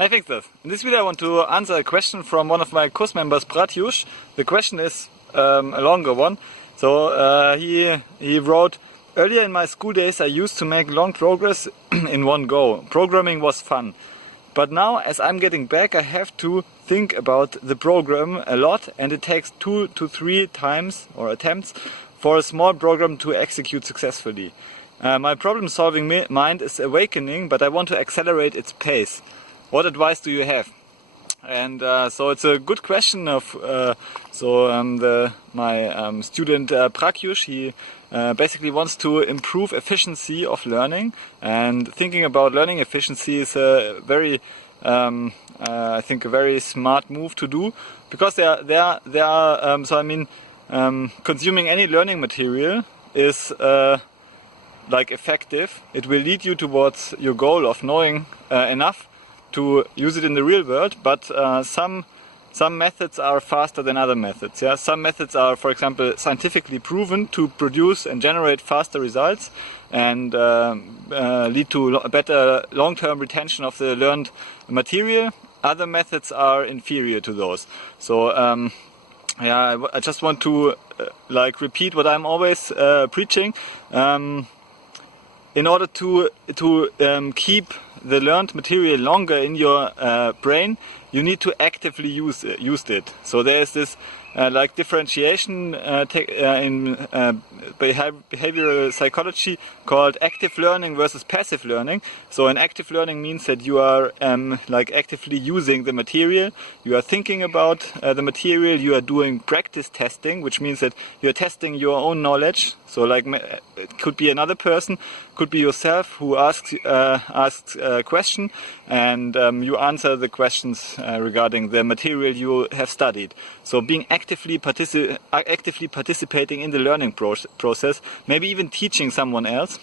Hi, Viktor. In this video I want to answer a question from one of my course members, Pratyush. The question is a longer one. So he wrote, earlier in my school days I used to make long progress in one go. Programming was fun. But now as I'm getting back I have to think about the program a lot, and it takes 2 to 3 times or attempts for a small program to execute successfully. My problem solving mind is awakening, but I want to accelerate its pace. What advice do you have? And so it's a good question of my student Pratyush. He basically wants to improve efficiency of learning, and thinking about learning efficiency is a very I think a very smart move to do, because consuming any learning material is like effective. It will lead you towards your goal of knowing enough to use it in the real world, but some methods are faster than other methods. Yeah, some methods are, for example, scientifically proven to produce and generate faster results and lead to better long-term retention of the learned material. Other methods are inferior to those. So yeah, I just want to repeat what I'm always preaching. In order to keep the learned material longer in your brain, you need to actively use it. So there is this differentiation in behavioral psychology called active learning versus passive learning. So an active learning means that you are actively using the material, you are thinking about the material, you are doing practice testing, which means that you are testing your own knowledge. So it could be another person, could be yourself, who asks a question, and you answer the questions regarding the material you have studied. So being actively participating in the learning process, maybe even teaching someone else,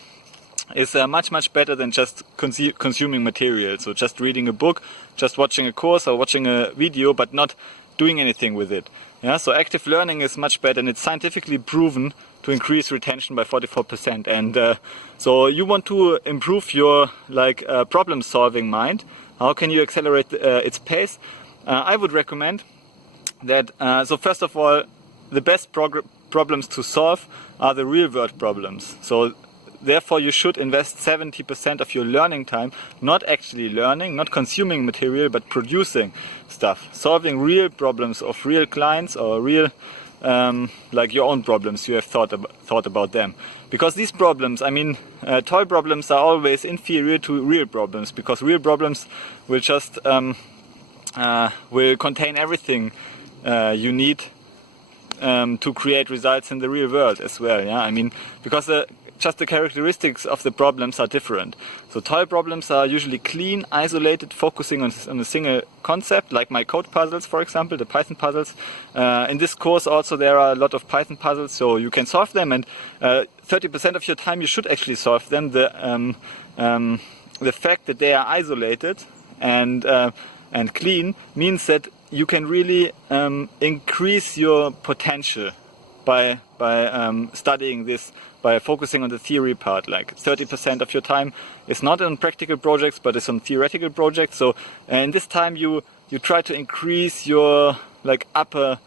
is much better than just consuming material. So just reading a book, just watching a course or watching a video, but not doing anything with it. Yeah, so active learning is much better, and it's scientifically proven to increase retention by 44%. And so you want to improve your problem-solving mind. How can you accelerate its pace? I would recommend that. So first of all, the best problems to solve are the real-world problems. So therefore, you should invest 70% of your learning time not actually learning, not consuming material, but producing stuff, solving real problems of real clients, or real your own problems. You have thought about them, because these problems, toy problems are always inferior to real problems, because real problems will just will contain everything you need to create results in the real world as well. Yeah, because just the characteristics of the problems are different. So toy problems are usually clean, isolated, focusing on a single concept, like my code puzzles, for example, the Python puzzles. In this course also there are a lot of Python puzzles, so you can solve them, and 30% of your time you should actually solve them. The fact that they are isolated and clean means that you can really increase your potential by studying this, by focusing on the theory part. Like 30% of your time is not on practical projects, but is on theoretical projects. So in this time you try to increase your upper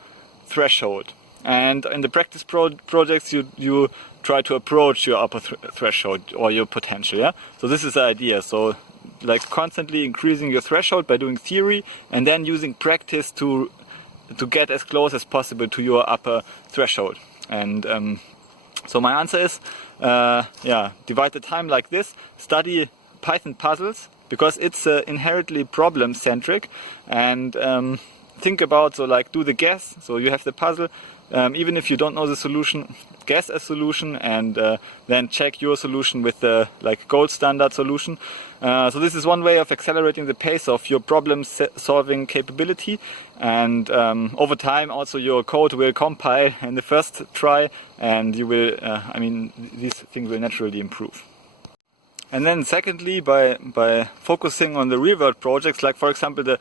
threshold, and in the practice projects you try to approach your upper threshold or your potential. Yeah. So this is the idea. So constantly increasing your threshold by doing theory, and then using practice to get as close as possible to your upper threshold. And so my answer is, divide the time like this. Study Python puzzles, because it's inherently problem-centric, and think about, do the guess. So you have the puzzle, even if you don't know the solution, guess a solution, and then check your solution with the gold standard solution. So this is one way of accelerating the pace of your problem-solving capability, and over time also your code will compile in the first try, and you will, these things will naturally improve. And then secondly, by focusing on the real-world projects, like for example the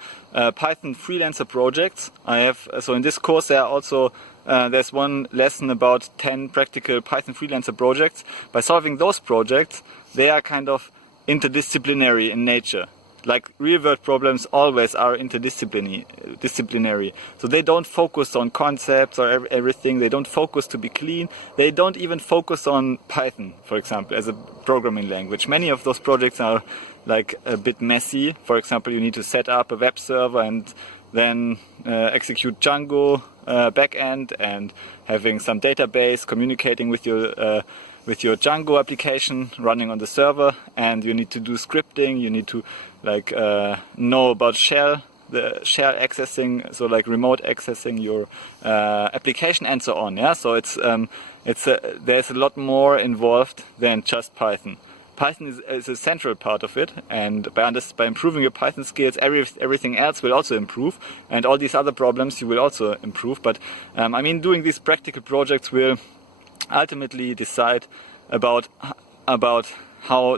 Python freelancer projects I have. So in this course there are also there's one lesson about 10 practical Python freelancer projects. By solving those projects, they are kind of interdisciplinary in nature. like real world problems always are interdisciplinary. So they don't focus on concepts or everything. They don't focus to be clean. They don't even focus on Python, for example, as a programming language. Many of those projects are like a bit messy. For example, you need to set up a web server and then execute Django backend and having some database communicating with your Django application running on the server, and you need to do scripting. You need to like know about shell accessing, so like remote accessing your application and so on. Yeah, so there's a lot more involved than just Python. Python is a central part of it, and by improving your Python skills, everything else will also improve, and all these other problems you will also improve. But I mean, doing these practical projects will ultimately decide about how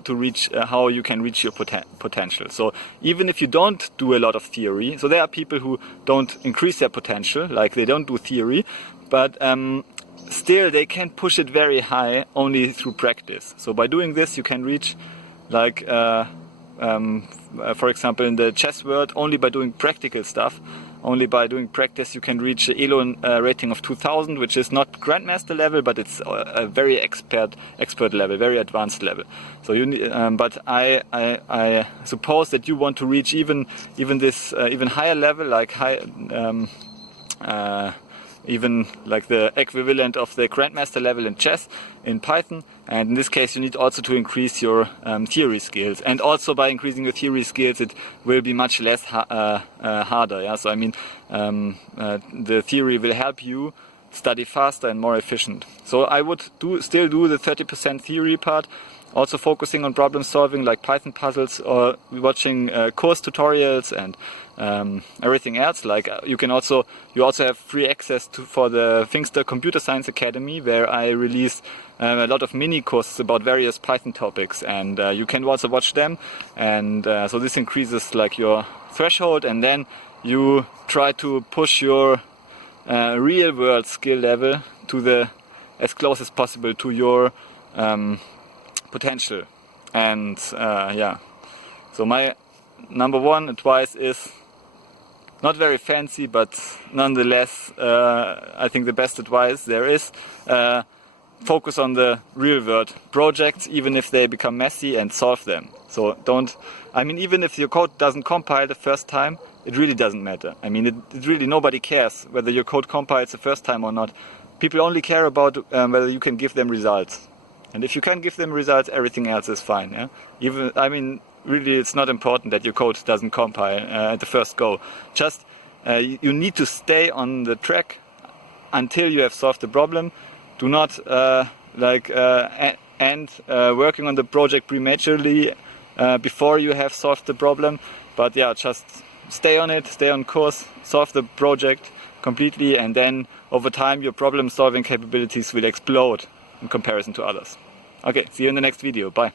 you can reach your potential. So even if you don't do a lot of theory, so there are people who don't increase their potential, like they don't do theory, but still they can push it very high only through practice. So by doing this you can reach, like for example in the chess world, only by doing practical stuff, only by doing practice you can reach the ELO rating of 2000, which is not grandmaster level, but it's a very expert level, very advanced level. So you need, but I suppose that you want to reach even higher level, like even like the equivalent of the grandmaster level in chess in Python, and in this case you need also to increase your theory skills, and also by increasing your theory skills it will be much less harder. Yeah, so I mean the theory will help you study faster and more efficient. So I would still do the 30% theory part, also focusing on problem solving like Python puzzles, or watching course tutorials and everything else. Like you also have free access for the Pfingster Computer Science Academy, where I release a lot of mini courses about various Python topics, and you can also watch them. And so this increases like your threshold, and then you try to push your real world skill level to as close as possible to your potential. And yeah, so my number one advice is not very fancy, but nonetheless I think the best advice there is. Focus on the real world projects, even if they become messy, and solve them. So even if your code doesn't compile the first time, it really doesn't matter. I mean, it really, nobody cares whether your code compiles the first time or not. People only care about whether you can give them results. And if you can give them results, everything else is fine. Yeah? Really, it's not important that your code doesn't compile at the first go. Just you need to stay on the track until you have solved the problem. Do not end working on the project prematurely before you have solved the problem. But yeah, just stay on it, stay on course, solve the project completely, and then over time your problem solving capabilities will explode in comparison to others. Okay, see you in the next video. Bye.